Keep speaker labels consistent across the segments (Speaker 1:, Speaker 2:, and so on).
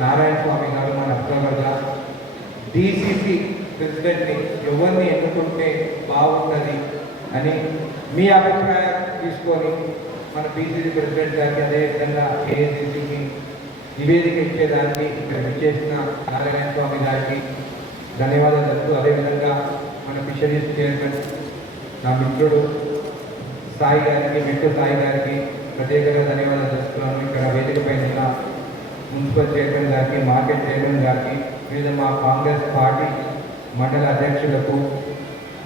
Speaker 1: నారాయణ స్వామి గారు మన అబ్జర్వర్గా డీసీసీ ప్రెసిడెంట్ని ఎవరిని ఎన్నుకుంటే బాగుంటుంది అని మీ అభిప్రాయం తీసుకొని మన బీసీసీ ప్రెసిడెంట్ గారికి అదేవిధంగా ఏఐసిసికి నివేదిక ఇచ్చేదానికి ఇక్కడ విచ్చేసిన నారాయణ స్వామి గారికి ధన్యవాదాలు తెలుపుతూ అదేవిధంగా మన ఫిషరీస్ చైర్మన్ నా మిత్రుడు సాయి గారికి మెట్టు సాయి గారికి ప్రత్యేకంగా ధన్యవాదాలు తెలుపుతున్నాను. ఇక్కడ వేదిక పైన మున్సిపల్ చైర్మన్ గారికి మార్కెట్ చైర్మన్ గారికి వివిధ మా కాంగ్రెస్ పార్టీ మండల అధ్యక్షులకు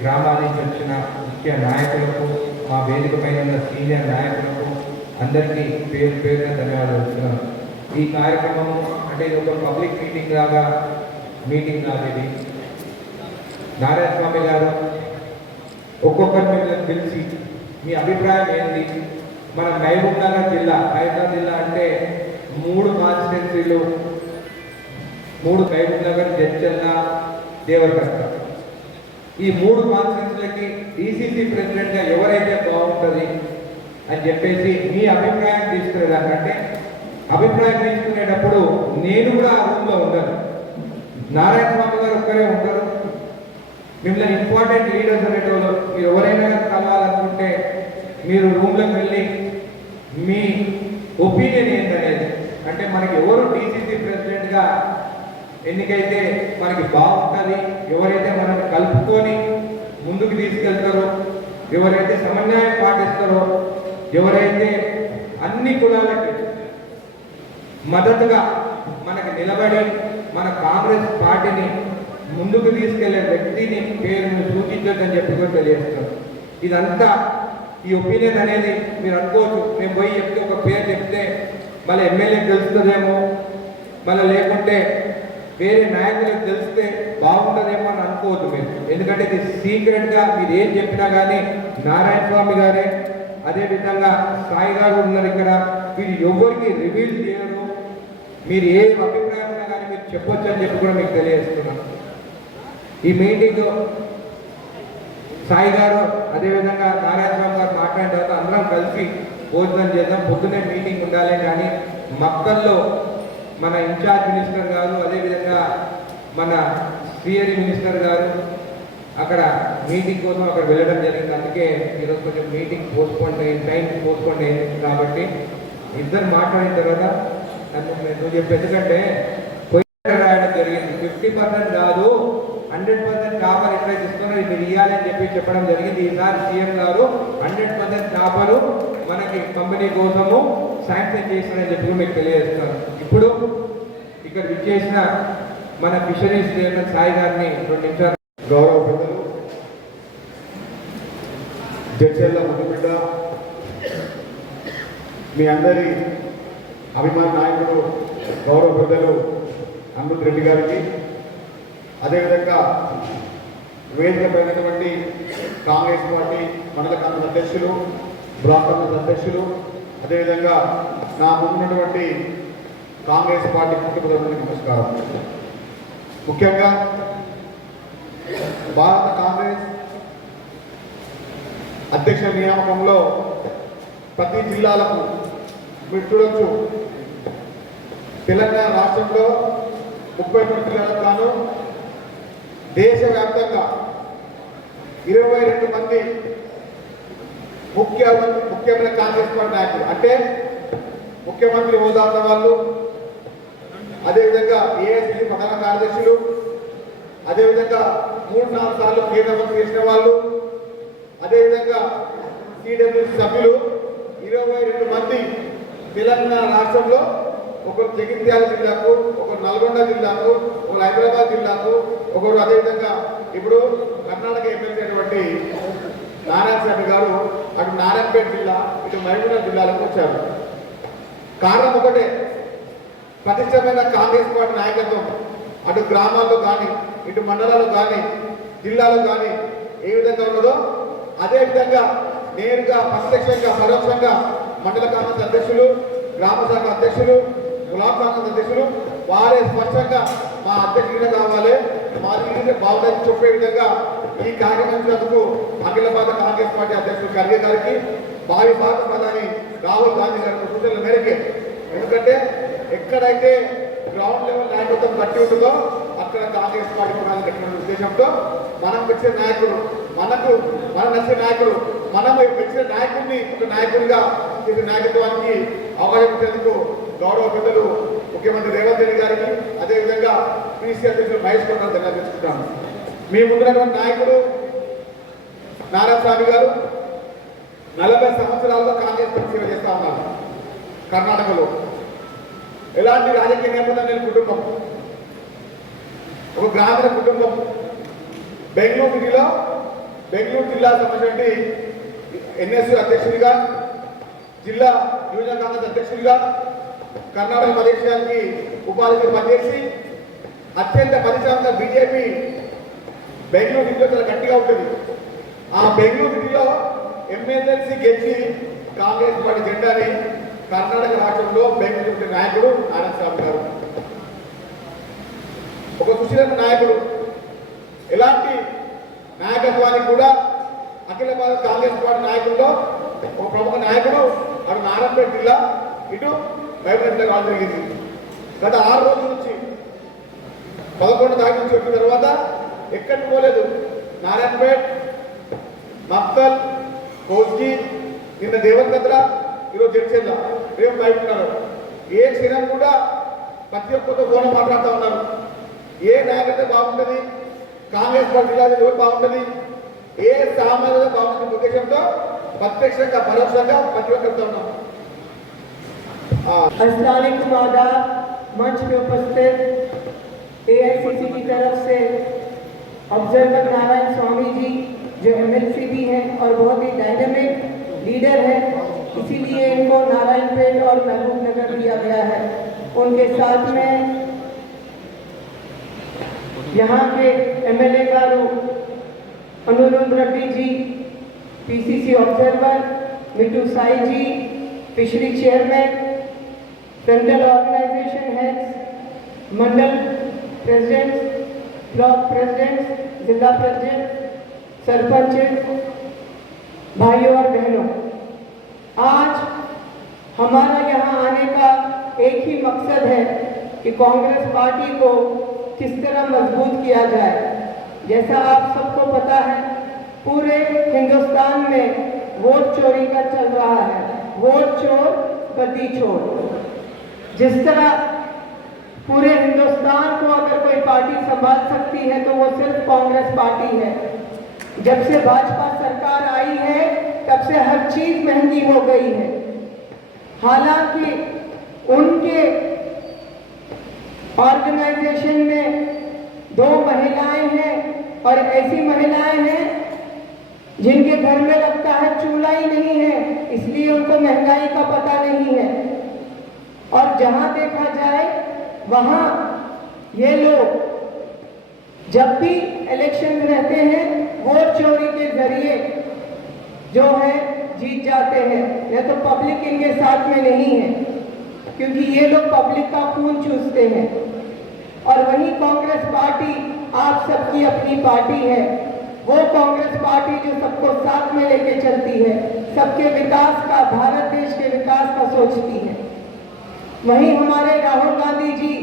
Speaker 1: గ్రామానికి వచ్చిన ముఖ్య నాయకులకు మా వేదిక పైన ఉన్న సీనియర్ నాయకులకు అందరికీ పేరు పేరున ధన్యవాదాలు వచ్చిన ఈ కార్యక్రమం అంటే ఇది ఒక పబ్లిక్ మీటింగ్ లాగా మీటింగ్ కాదు ఇది. నారాయణ స్వామి గారు ఒక్కొక్కరి మిమ్మల్ని పిలిచి మీ అభిప్రాయం ఏంటి మన మహబూబ్ నగర్ జిల్లా హైదరాబాద్ జిల్లా అంటే మూడు కాన్స్టిట్యున్సీలు మూడు మహబూబ్ నగర్ జడ్చల్ల దేవరకట్ట ఈ మూడు కాన్స్టిట్యున్సీలకి డీసీసీ ప్రెసిడెంట్గా ఎవరైతే బాగుంటుంది అని చెప్పేసి మీ అభిప్రాయం తీసుకునేదానికంటే అభిప్రాయం తీసుకునేటప్పుడు నేను కూడా ఆ రూమ్లో ఉండను. నారాయణ స్వామి గారు ఒక్కరే ఉంటారు మిమ్మల్ని ఇంపార్టెంట్ లీడర్స్ అనేటోళ్ళు మీరు ఎవరైనా కలవాలనుకుంటే మీరు రూమ్లోకి వెళ్ళి మీ ఒపీనియన్ ఏంటనేది అంటే మనకి ఎవరు డీసీసీ ప్రెసిడెంట్గా ఎన్నికైతే మనకి బాగుంటుంది ఎవరైతే మనల్ని కలుపుకొని ముందుకు తీసుకెళ్తారో ఎవరైతే సమన్వయం పాటిస్తారో ఎవరైతే అన్ని కులాలకి మద్దతుగా మనకి నిలబడి మన కాంగ్రెస్ పార్టీని ముందుకు తీసుకెళ్ళే వ్యక్తిని పేరును సూచించొద్దని చెప్పి కూడా తెలియజేస్తాను ఇదంతా ఈ ఒపీనియన్ అనేది మీరు అనుకోవచ్చు. మేము పోయి చెప్తే ఒక పేరు చెప్తే మళ్ళీ ఎమ్మెల్యే తెలుస్తుందేమో? మళ్ళీ లేకుంటే వేరే నాయకులకు తెలిస్తే బాగుంటుందేమో అని అనుకోవద్దు మీరు ఎందుకంటే ఇది సీక్రెట్గా మీరు ఏం చెప్పినా కానీ నారాయణ స్వామి గారే అదేవిధంగా సాయి గారు ఉన్నారు ఇక్కడ. మీరు ఎవరికి రివీల్ చేయరు. మీరు ఏ అభిప్రాయం ఉన్నా కానీ మీరు చెప్పొచ్చు అని చెప్పి కూడా మీకు తెలియజేస్తున్నాను. ఈ మీటింగ్ సాయి గారు అదేవిధంగా నారాయణ స్వామి గారు మాట్లాడిన తర్వాత అందరం కలిసి భోజనం చేద్దాం పొద్దునే మీటింగ్ ఉండాలి కానీ మక్కల్లో మన ఇన్ఛార్జ్ మినిస్టర్ గారు అదేవిధంగా మన సిఐడి మినిస్టర్ గారు అక్కడ మీటింగ్ కోసం అక్కడ వెళ్ళడం జరిగింది. అందుకే ఈరోజు కొంచెం మీటింగ్ పోస్ట్పోండ్ అయింది టైం పోస్ట్పోండ్ అయింది కాబట్టి ఇద్దరు మాట్లాడిన తర్వాత నన్ను నువ్వు చెప్పి ఎందుకంటే రాయడం జరిగింది. ఫిఫ్టీ పర్సెంట్ కాదు హండ్రెడ్ పర్సెంట్ చేపలు ఎక్కడ ఇస్తున్నారు ఇది ఇవ్వాలి అని చెప్పి చెప్పడం జరిగింది. ఈసారి సీఎం గారు హండ్రెడ్ పర్సెంట్ చేపలు మనకి కంపెనీ కోసము శాంక్షన్ చేసిన చెప్పి మీకు తెలియజేస్తున్నాను. ఇప్పుడు ఇక్కడ విచ్చేసిన మన ఫిషరీస్ చైర్మన్ సాయి గారిని రెండు నిమిషాలు
Speaker 2: గౌరవ పెద్దలు జడ్చెల్ల ముద్దుబిడ్డ మీ అందరి అభిమాన నాయకుడు గౌరవ పెద్దలు అమృత్ రెడ్డి గారికి అదేవిధంగా వేదిక పైనటువంటి కాంగ్రెస్ పార్టీ మండల కాంగ్రెస్ అధ్యక్షులు బ్లాక్ కాంగ్రెస్ అధ్యక్షులు అదేవిధంగా నా ముందున్నటువంటి కాంగ్రెస్ పార్టీ ముఖ్యమంత్రి నమస్కారం. ముఖ్యంగా భారత కాంగ్రెస్ అధ్యక్ష నియామకంలో ప్రతి జిల్లాలకు మీరు చూడొచ్చు. తెలంగాణ రాష్ట్రంలో ముప్పై మూడు జిల్లాలకు గాను దేశవ్యాప్తంగా ఇరవై రెండు మంది ముఖ్య ముఖ్యమైన కాంగ్రెస్ పార్టీ నాయకులు. అంటే ముఖ్యమంత్రి హోదా ఉన్న వాళ్ళు అదేవిధంగా ఏఎస్పీ ప్రధాన కార్యదర్శులు అదేవిధంగా మూడు నాలుగు సార్లు కేంద్ర మంత్రి చేసిన వాళ్ళు అదేవిధంగా సిడబ్ల్యూసి సభ్యులు. ఇరవై రెండు మంది తెలంగాణ రాష్ట్రంలో ఒకరు జగిత్యాల జిల్లాకు ఒకరు నల్గొండ జిల్లాకు ఒకరు హైదరాబాద్ జిల్లాకు ఒకరు అదేవిధంగా ఇప్పుడు కర్ణాటక ఎమ్మెల్యే అయినటువంటి నారాయణ గారు అటు నారాయణపేట జిల్లా ఇటు మహబూబ్నగర్ జిల్లాలకు వచ్చారు. కారణం ఒకటే పటిష్టమైన కాంగ్రెస్ పార్టీ నాయకత్వం అటు గ్రామాల్లో కానీ ఇటు మండలాల్లో కానీ జిల్లాలో కానీ ఏ విధంగా ఉన్నదో అదే విధంగా నేరుగా ప్రత్యక్షంగా పరోక్షంగా మండల కాంగ్రెస్ అధ్యక్షులు గ్రామ శాఖ అధ్యక్షులు గులాబ్ కాంగ్రెస్ అధ్యక్షులు వారే స్పష్టంగా మా అధ్యక్షుడిగా కావాలి మా లీడర్ బాగుందని చెప్పే విధంగా ఈ కార్యక్రమకు అఖిల భారత కాంగ్రెస్ పార్టీ అధ్యక్షుడు ఖర్గే గారికి భావి భారత ప్రధాని రాహుల్ గాంధీ గారి సూచనల మేరకే. ఎందుకంటే ఎక్కడైతే గ్రౌండ్ లెవెల్ నాయకత్వం బట్టి ఉంటుందో అక్కడ కాంగ్రెస్ పార్టీ కొనాలని ఉద్దేశంతో మనం వచ్చిన నాయకుడు మనకు మనం నచ్చిన నాయకుడు మనం వచ్చిన నాయకుడిని ఒక నాయకుడిగా చేసిన నాయకత్వానికి అవకాశం ఇచ్చేందుకు గౌరవ పెద్దలు ముఖ్యమంత్రి రేవంత్ రెడ్డి గారికి అదేవిధంగా పీసీ అధ్యక్షులు మహేష్ కుమార్ ధన్యవాదాలు మీ ముందున్నటువంటి నాయకుడు నారాయణస్వామి గారు నలభై సంవత్సరాల్లో కాంగ్రెస్ పార్టీ సేవ చేస్తా ఉన్నారు కర్ణాటకలో. ఎలాంటి రాజకీయ నేపథ్యం లేని కుటుంబం. ఒక గ్రామీణ కుటుంబం. బెంగళూరు సిటీలో బెంగళూరు జిల్లా సంబంధించినటువంటి ఎన్ఎస్యు అధ్యక్షుడిగా జిల్లా యువజన కాంగ్రెస్ అధ్యక్షుడిగా కర్ణాటక ప్రదేశానికి ఉపాధిగా పనిచేసి అత్యంత పరిశ్రమంగా బీజేపీ బెంగళూరు సిటీలో చాలా గట్టిగా ఉంటుంది. ఆ బెంగళూరు సిటీలో ఎమ్మెల్యేసి గెలిచి కాంగ్రెస్ పార్టీ జెండాని కర్ణాటక రాష్ట్రంలో బెంగళూరు నాయకుడు ఆనంద్ స్వామి గారు. ఒక సుశీలమైన నాయకుడు. ఎలాంటి నాయకత్వానికి కూడా అఖిల భారత కాంగ్రెస్ పార్టీ నాయకుల్లో ఒక ప్రముఖ నాయకుడు అటు నారాయణపేట జిల్లా ఇటు బయట కావడం జరిగింది. గత ఆరు రోజుల నుంచి పదకొండు తారీఖు నుంచి వచ్చిన తర్వాత ఎక్కడికి పోలేదు నారాయణపేట్ మక్తల్ కోస్గి నిన్న దేవరకద్ర ఈరోజు జడ్చెల్ల రేపు బయట ఉన్నారు ఏ క్షణం కూడా ప్రతి ఒక్కరితో ఫోన్ మాట్లాడుతూ ఉన్నారు ఏ నాయకత్వం బాగుంటుంది కాంగ్రెస్ పార్టీ ఎవరు బాగుంటుంది ఏ సామాన్యులు బాగుంటుంది ఉద్దేశంతో ప్రత్యక్షంగా పరోక్షంగా ప్రతి ఒక్కరితో ఉన్నాం ఆ,
Speaker 3: अस्सलाम आदाब मंच में उपस्थित एआईसीसी की तरफ से ऑब्जर्वर नारायण स्वामी जी जो एमएलसी भी हैं और बहुत ही डायनेमिक लीडर हैं, इसीलिए इनको नारायणपेट और महबूब नगर दिया गया है। उनके साथ में यहाँ के MLA garu Anirudh Reddy ji PCC observer Mittu Sai ji fishery chairman central organisation heads mandal presidents block presidents जिला प्रेसिडेंट सरपंच भाइयों और बहनों, आज हमारा यहाँ आने का एक ही मकसद है कि कांग्रेस पार्टी को किस तरह मज़बूत किया जाए। जैसा आप सबको पता है, पूरे हिंदुस्तान में वोट चोरी का चल रहा है। वोट चोर, गद्दी चोर। जिस तरह पूरे हिंदुस्तान को अगर कोई पार्टी संभाल सकती है तो वो सिर्फ़ कांग्रेस पार्टी है। जब से भाजपा सरकार आई है, तब से हर चीज़ महँगी हो गई है। हालाँकि उनके ऑर्गेनाइजेशन में दो महिलाएँ हैं और ऐसी महिलाएँ हैं जिनके घर में लगता है चूल्हा ही नहीं है, इसलिए उनको महँगाई का पता नहीं है। और जहाँ देखा जाए वहाँ ये लोग जब भी इलेक्शन में रहते हैं वोट चोरी के ज़रिए जो है जीत जाते हैं। या तो पब्लिक इनके साथ में नहीं है, क्योंकि ये लोग पब्लिक का खून चूसते हैं। और वही कांग्रेस पार्टी आप सबकी अपनी पार्टी है। वो कांग्रेस पार्टी जो सबको साथ में लेके चलती है, सबके विकास का, भारत देश के विकास का सोचती है। वहीं हमारे राहुल गांधी जी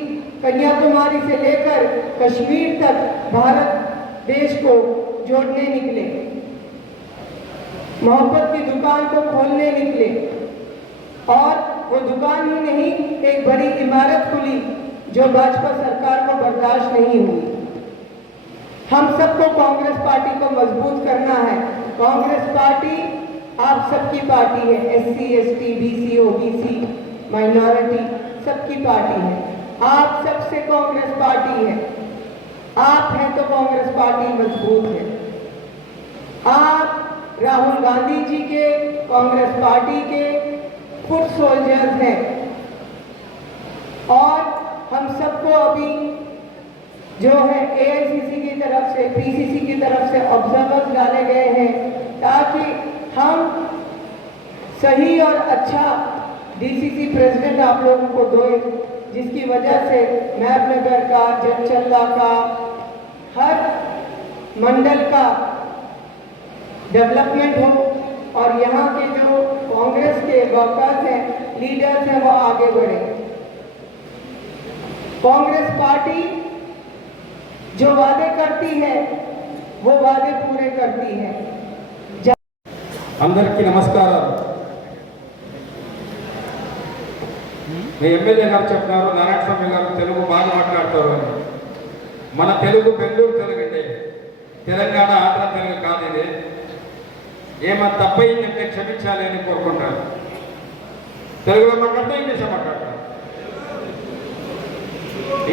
Speaker 3: कन्याकुमारी से लेकर कश्मीर तक भारत देश को जोड़ने निकले। मोहब्बत की दुकान को खोलने निकले। और वो दुकान ही नहीं, एक बड़ी इमारत खुली, जो भाजपा सरकार को बर्दाश्त नहीं हुई। हम सबको कांग्रेस पार्टी को मज़बूत करना है। कांग्रेस पार्टी आप सबकी पार्टी है S C S T B C O B C minority सबकी पार्टी है। आप सबसे कांग्रेस पार्टी है। आप हैं तो कांग्रेस पार्टी मज़बूत है। आप राहुल गांधी जी के, कांग्रेस पार्टी के फुट सोल्जर्स हैं। और हम सबको अभी जो है एआईसीसी की तरफ़ से पीसीसी की तरफ़ से ऑब्जर्वर्स डाले गए हैं, ताकि हम सही और अच्छा डीसीसी प्रेसिडेंट आप लोगों को दो, जिसकी वजह से महबनगर का जनचल्ला का, हर मंडल का डेवलपमेंट हो, और यहाँ के जो कांग्रेस के वर्कर्स हैं लीडर्स हैं, वो आगे बढ़े। कांग्रेस पार्टी जो वादे करती है, वो वादे पूरे करती है।
Speaker 4: अंदर की नमस्कार మీ ఎమ్మెల్యే గారు చెప్పినారు నారాయణస్వామి గారు తెలుగు బాగా మాట్లాడతారు అని. మన తెలుగు బెంగళూరు తెలుగు అండి తెలంగాణ ఆంధ్ర తెలుగు కాదు ఇది. ఏమన్నా తప్పయిందంటే క్షమించాలి అని కోరుకుంటాను తెలుగులో మాట్లాడితే ఇంగ్లీష్లో మాట్లాడతాను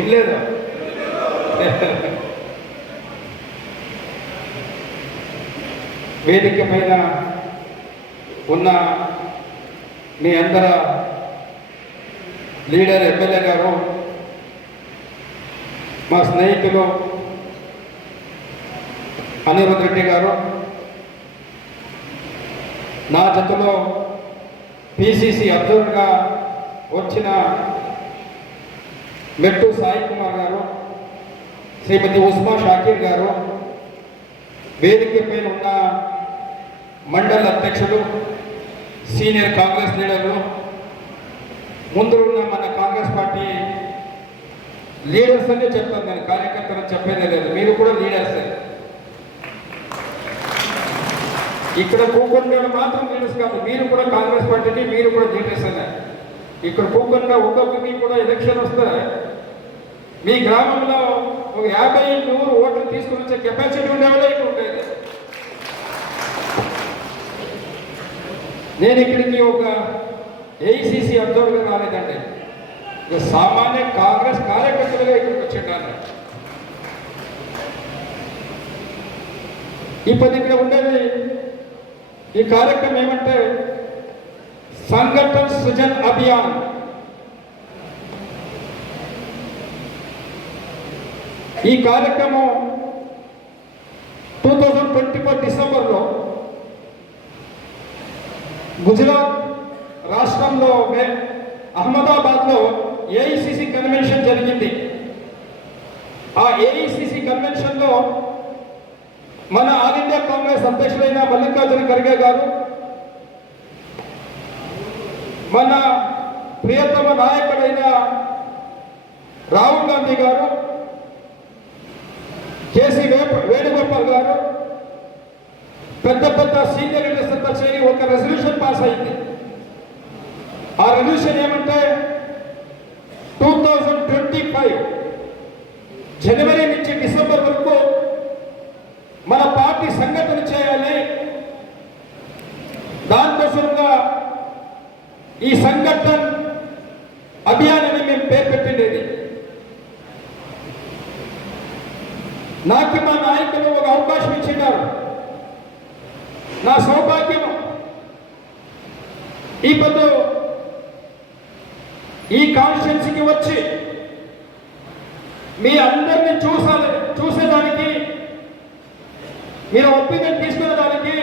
Speaker 4: ఇల్లేదా వేదిక పైన ఉన్న మీ అందరూ లీడర్ ఎమ్మెల్యే గారు మా స్నేహితులు అనిరుద్ రెడ్డి గారు నా జతలో పిసిసి అబ్జర్వర్గా వచ్చిన మెట్టు సాయి కుమార్ గారు శ్రీమతి ఉస్మా షాకీర్ గారు వేదిక పైన ఉన్న మండల అధ్యక్షులు సీనియర్ కాంగ్రెస్ లీడర్లు ముందు ఉన్న మన కాంగ్రెస్ పార్టీ లీడర్స్ అనే చెప్తాను నేను కార్యకర్తలు చెప్పేదే లేదు. మీరు కూడా లీడర్సే ఇక్కడ కూకుండా మాత్రం లీడర్స్ కాదు మీరు కూడా కాంగ్రెస్ పార్టీని మీరు కూడా లీడర్స్ అనే. ఇక్కడ కూకుండా ఒక్కొక్కరికి కూడా ఎలక్షన్ వస్తే మీ గ్రామంలో ఒక యాభై నూరు ఓట్లు తీసుకుని వచ్చే కెపాసిటీ ఉండేవాళ్ళే ఇక్కడ ఉండేది. నేను ఇక్కడికి ఒక ఏఐసిసి అబ్జర్వర్గా రాలేదండి. ఇక సామాన్య కాంగ్రెస్ కార్యకర్తలుగా ఇక్కడికి వచ్చిండాను ఇప్పుడు ఇక్కడ ఉండేది ఈ కార్యక్రమం ఏమంటే సంఘటన సృజన్ అభియాన్. ఈ కార్యక్రమం టూ థౌజండ్ ట్వంటీ ఫోర్ డిసెంబర్లో గుజరాత్ రాష్ట్రంలో అహ్మదాబాద్ అహ్మదాబాద్లో ఏఐసిసి కన్వెన్షన్ జరిగింది. ఆ ఏఐసిసి కన్వెన్షన్లో మన ఆల్ ఇండియా కాంగ్రెస్ అధ్యక్షులైన మల్లికార్జున ఖర్గే గారు మన ప్రియతమ నాయకుడైన రాహుల్ గాంధీ గారు కేసీ వేణుగోపాల్ గారు పెద్ద పెద్ద సీనియర్ లీడర్స్ అంతా చేరి ఒక రెజల్యూషన్ పాస్ అయింది. ఆ రెజల్యూషన్ ఏమంటే టూ థౌజండ్ ట్వంటీ ఫైవ్ జనవరి నుంచి డిసెంబర్ వరకు మన పార్టీ సంఘటన చేయాలి. దానికోసంగా ఈ సంఘటన అభియాన్ అని మేము పేరు పెట్టిండేది. నాకు మా నాయకులు ఒక అవకాశం ఇచ్చినారు. నా సౌభాగ్యం. ఈ పొద్దు ఈ కాన్స్టిట్యున్సీకి వచ్చి మీ అందరిని చూసాలి చూసేదానికి మీరు ఒపీనియన్ తీసుకునేదానికి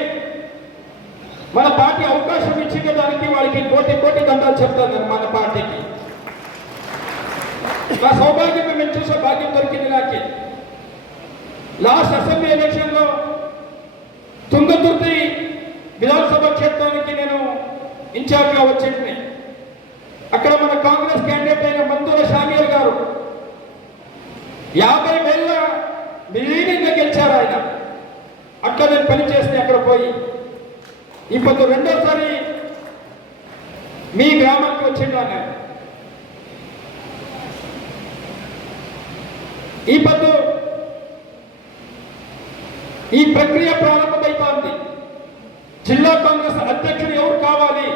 Speaker 4: మన పార్టీ అవకాశం ఇచ్చిన దానికి వారికి కోటి కోటి దండాలు చెప్తాను నేను మన పార్టీకి. నా సౌభాగ్యం మేము చూసే భాగ్యం దొరికింది నాకు. లాస్ట్ అసెంబ్లీ ఎలక్షన్లో తుంగతుర్తి విధానసభ క్షేత్రానికి నేను ఇన్ఛార్జ్గా వచ్చింది అక్కడ మన కాంగ్రెస్ క్యాండిడేట్ అయిన మందుల షామియర్ గారు యాభై వేల మిలీనియంగా గెలిచారు ఆయన. అట్లా నేను పని చేస్తే అక్కడ పోయి ఇప్పుడు రెండోసారి మీ గ్రామానికి వచ్చిండు నేను ఈ పొద్దు ఈ ప్రక్రియ ప్రారంభమైపోయింది. జిల్లా కాంగ్రెస్ అధ్యక్షుడు ఎవరు కావాలి?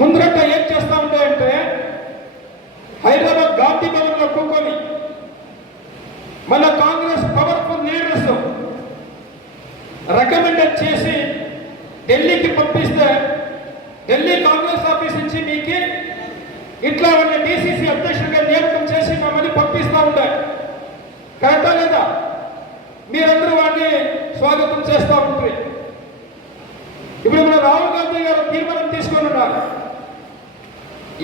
Speaker 4: ముందరట ఏం చేస్తా ఉంటాయంటే హైదరాబాద్ గాంధీ భవన్లో కూకొని మన కాంగ్రెస్ పవర్ఫుల్ లీడర్స్ రికమెండెడ్ చేసి ఢిల్లీకి పంపిస్తే ఢిల్లీ కాంగ్రెస్ ఆఫీస్ నుంచి మీకు ఇట్లా ఉన్న డిసిసి అధ్యక్షుడిగా నియామకం చేసి మమ్మల్ని పంపిస్తా ఉంటారు కరెక్టా లేదా? మీరందరూ వాడిని స్వాగతం చేస్తూ ఉంటుంది ఇప్పుడు మన రాహుల్ గాంధీ గారు తీర్మానం తీసుకొని ఉన్నారు.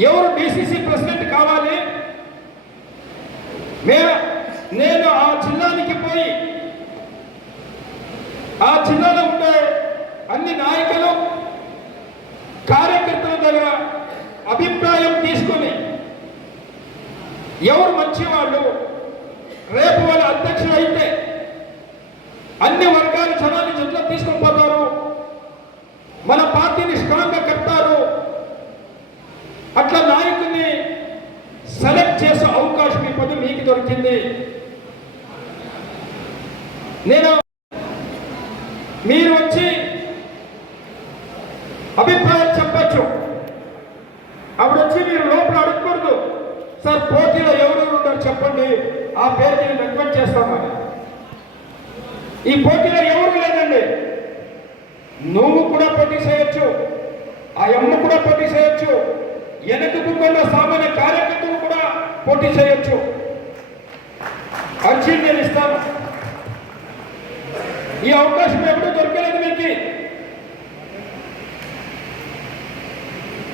Speaker 4: ఎవరు డిసిసి ప్రెసిడెంట్ కావాలి? మేము నేను ఆ జిల్లానికి పోయి ఆ జిల్లాలో ఉండే అన్ని నాయకులు కార్యకర్తల దగ్గర అభిప్రాయం తీసుకొని ఎవరు మంచివాళ్ళు రేపు వాళ్ళ అధ్యక్షులు అయితే అన్ని వర్గాల జనాన్ని జట్లో తీసుకొని పోతారు మన పార్టీని స్ట్రాంగ్గా కడతారు. అట్లా నాయకుడిని సెలెక్ట్ చేసే అవకాశం ఇప్పుడు మీకు దొరికింది. నేను మీరు వచ్చి అభిప్రాయం చెప్పచ్చు. అప్పుడు వచ్చి మీరు లోపల అడగకూడదు. సార్ పోటీలో ఎవరెవరు ఉన్నారు చెప్పండి. ఆ పేరు నేను రిక్వెస్ట్ చేస్తామని ఈ పోటీలో ఎవరు లేదండి. నువ్వు కూడా పోటీ చేయొచ్చు. ఆ అమ్మ కూడా పోటీ చేయొచ్చు. వెనకకు కొన్న సామాన్య కార్యకర్తలు కూడా పోటీ చేయొచ్చు. అర్జీ నేను ఇస్తాను. ఈ అవకాశం ఎప్పుడూ దొరకలేదు మీకు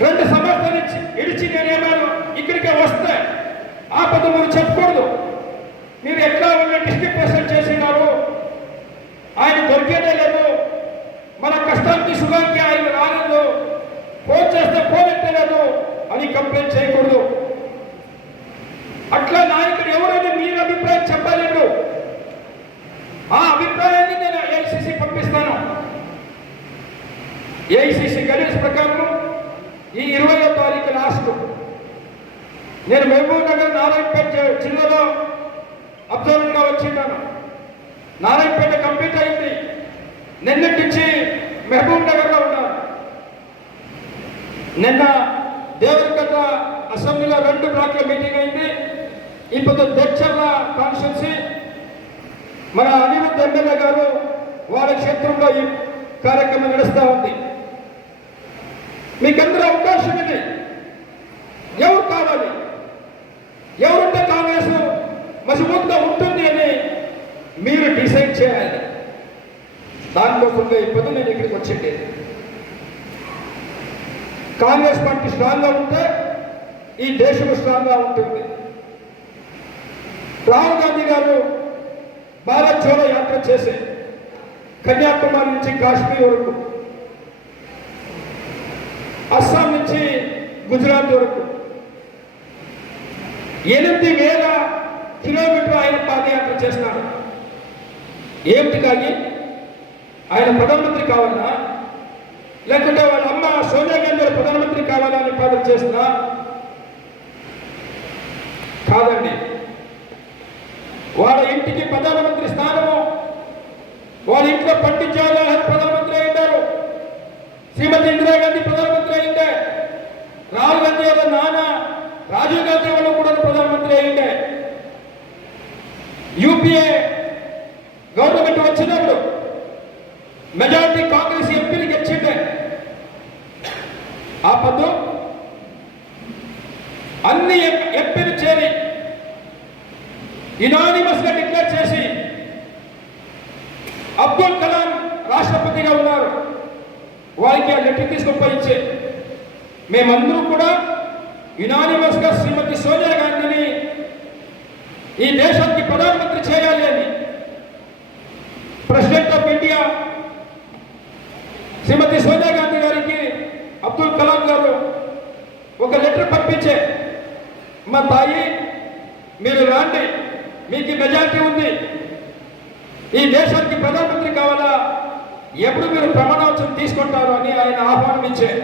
Speaker 4: రెండు సంవత్సరాలు ఇచ్చి ఇడిచి నేనేమన్నాను ఇక్కడికే వస్తే ఆ పదం మీరు చెప్పకూడదు. మీరు ఎట్లా ఉన్న డిస్ట్రిక్ట్ ప్రెసిడెంట్ చేసినారు ఆయన దొరికేదే లేదు మన కష్టానికి సుఖానికి ఆయన రాలేదు ఫోన్ చేస్తే ఫోన్ ఎత్తలేదు అని కంప్లైంట్ చేయకూడదు అట్లా నాయకుడు ఎవరైనా మీరు అభిప్రాయం చెప్పలేదు ఆ అభిప్రాయాన్ని నేను ఏఐసిసి పంపిస్తాను ఏఐసిసి గణేష్ ప్రకారం ఈ ఇరవయో తారీఖు లాస్ట్ నేను మహబూబ్ నగర్ నారాయణపేట జి- జిల్లాలో అబ్జర్వర్గా వచ్చిన్నాను నారాయణపేట కంప్లీట్ అయింది నిన్నటి నుంచి మహబూబ్ నగర్లో ఉన్నాను నిన్న దేవరకట్ట అసెంబ్లీలో రెండు బ్లాక్ల మీటింగ్ అయింది. ఇప్పుడు దక్షల కాన్స్టిట్యున్సీ మన అనిరుద్ధ ఎమ్మెల్యే గారు వాళ్ళ క్షేత్రంలో ఈ కార్యక్రమం నడుస్తూ ఉంది. మీకందరూ అవకాశం ఇది? ఎవరు కావాలి? ఎవరుంటే కాంగ్రెస్ మసిమూతగా ఉంటుంది అని మీరు డిసైడ్ చేయాలి. దానికోసంగా ఇప్పుడు నేను ఇక్కడికి వచ్చింది. కాంగ్రెస్ పార్టీ స్ట్రాంగ్గా ఉంటే ఈ దేశం స్ట్రాంగ్గా ఉంటుంది. రాహుల్ గాంధీ గారు భారత్ జోడో యాత్ర చేసి కన్యాకుమారి నుంచి కాశ్మీర్ వరకు అస్సాం నుంచి గుజరాత్ వరకు ఎనిమిది వేల కిలోమీటర్ ఆయన పాదయాత్ర చేస్తున్నాడు ఏమిటి కానీ ఆయన ప్రధానమంత్రి కావాలన్నా లేకుంటే వాళ్ళ అమ్మ సోనియా గాంధీ ప్రధానమంత్రి కావాలని పాదం చేసిన కాదండి. వాళ్ళ ఇంటికి ప్రధానమంత్రి స్థానము వాళ్ళ ఇంట్లో పండిత్ జవహర్లాల్ ప్రధానమంత్రి అయ్యారు శ్రీమతి ఇందిరాగాంధీ ప్రధానమంత్రి అయిందే రాహుల్ గాంధీ వాళ్ళ నాన్న రాజీవ్ గాంధీ వాళ్ళు కూడా ప్రధానమంత్రి అయిందే యూపీఏ గవర్నమెంట్ వచ్చినప్పుడు మెజారిటీ కాంగ్రెస్ ఎంపీని గెలిచిండే ఆ పద్దు అన్ని ఎంపీలు చేరి ఇనానిమస్గా డిక్లేర్ చేసి అబ్దుల్ కలాం రాష్ట్రపతిగా ఉన్నారు. వారికి ఆ లెటర్ తీసుకొని ఇచ్చే మేమందరూ కూడా యునానిమస్గా శ్రీమతి సోనియా గాంధీని ఈ దేశానికి ప్రధానమంత్రి చేయాలి అని president of India Shrimati Sonia Gandhi గారికి అబ్దుల్ కలాం గారు ఒక లెటర్ పంపించే మా తాయి మీరు రాండి. మీకు మెజార్టీ ఉంది. ఈ దేశానికి ప్రధానమంత్రి కావాలా? ఎప్పుడు మీరు ప్రమాణవచనం తీసుకుంటారు అని ఆయన ఆహ్వానం ఇచ్చారు